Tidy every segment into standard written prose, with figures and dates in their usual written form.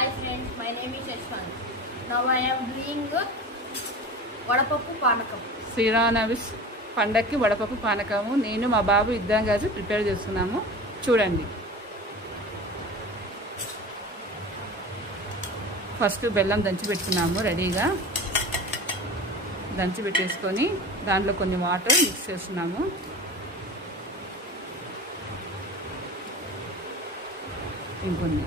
Hi friends, my name is Ashwan. Now I am doing వడపప్పు పానకం. శ్రీరామనవమి పండక్కి వడపప్పు పానకము నేను మా బాబు ఇద్దరం కలిసి ప్రిపేర్ చేస్తున్నాము. చూడండి. ఫస్ట్ బెల్లం దంచి పెట్టుకున్నాము రెడీగా. దంచి పెట్టేసుకొని దాంట్లో కొన్ని వాటర్ మిక్స్ చేస్తున్నాము. ఇంకొన్ని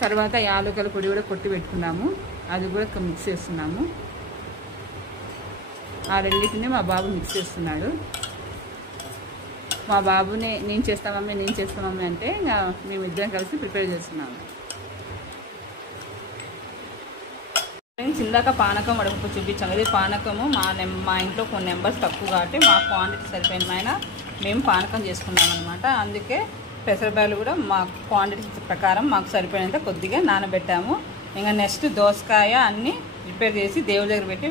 తర్వాత యాలకుల పొడి కూడా కొట్టి పెట్టుకున్నాము. అది కూడా మిక్స్ చేస్తున్నాము. ఆ రెండింటిని మా బాబు మిక్స్ చేస్తున్నాడు. మా బాబుని నేను చేస్తామమ్మీ అంటే ఇంకా మేమిద్దరం కలిసి ప్రిపేర్ చేస్తున్నాము. ఇందాక పానకం వడపప్పు చూపించాము. ఇది పానకము మా ఇంట్లో కొన్ని నెంబర్స్ తక్కువ కాబట్టి మా క్వాంటిటీ సరిపోయిన మేము పానకం చేసుకున్నాం అనమాట. అందుకే పెసరబ్యాలు కూడా మా క్వాంటిటీ ప్రకారం మాకు సరిపోయినంత కొద్దిగా నానబెట్టాము. ఇంకా నెక్స్ట్ దోసకాయ అన్నీ ప్రిపేర్ చేసి దేవుడి దగ్గర పెట్టి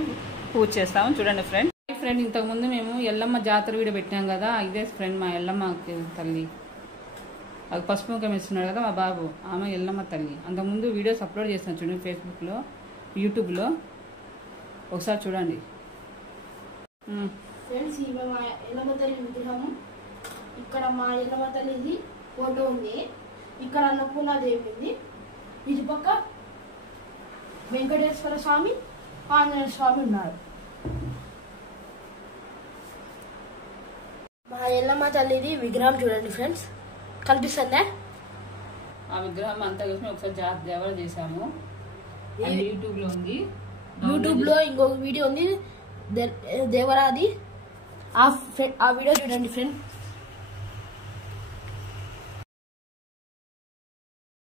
పూజ చేస్తాము. చూడండి ఫ్రెండ్ ఇంతకుముందు మేము ఎల్లమ్మ జాతర వీడియో పెట్టాం కదా. ఇదే ఫ్రెండ్ మా ఎల్లమ్మ తల్లి. అది పసుపు ముఖం వేస్తున్నాడు కదా మా బాబు, ఆమె ఎల్లమ్మ తల్లి. అంతకుముందు వీడియోస్ అప్లోడ్ చేస్తాను చూడండి ఫేస్బుక్లో, యూట్యూబ్లో. ఒకసారి చూడండి ఫ్రెండ్స్. ఈమె మా ఎల్లమ్మ తల్లి విగ్రహం. ఇక్కడ మా ఎల్లమ్మ తల్లిది ఫోటో ఉంది. ఇక్కడ అన్నపూర్ణాదేవి ఉంది. ఇటు పక్క వెంకటేశ్వర స్వామి, ఆంజనేయ స్వామి ఉన్నారు. మా ఎల్లమ్మ తల్లిది విగ్రహం చూడండి ఫ్రెండ్స్, కనిపిస్తుందా? ఆ విగ్రహం అంతా కలిసి ఒకసారి జాతర చేసాము. యూట్యూబ్లో ఉంది. యూట్యూబ్లో ఇంకొక వీడియో ఉంది దేవరాది. ఆ వీడియో చూడండి ఫ్రెండ్స్.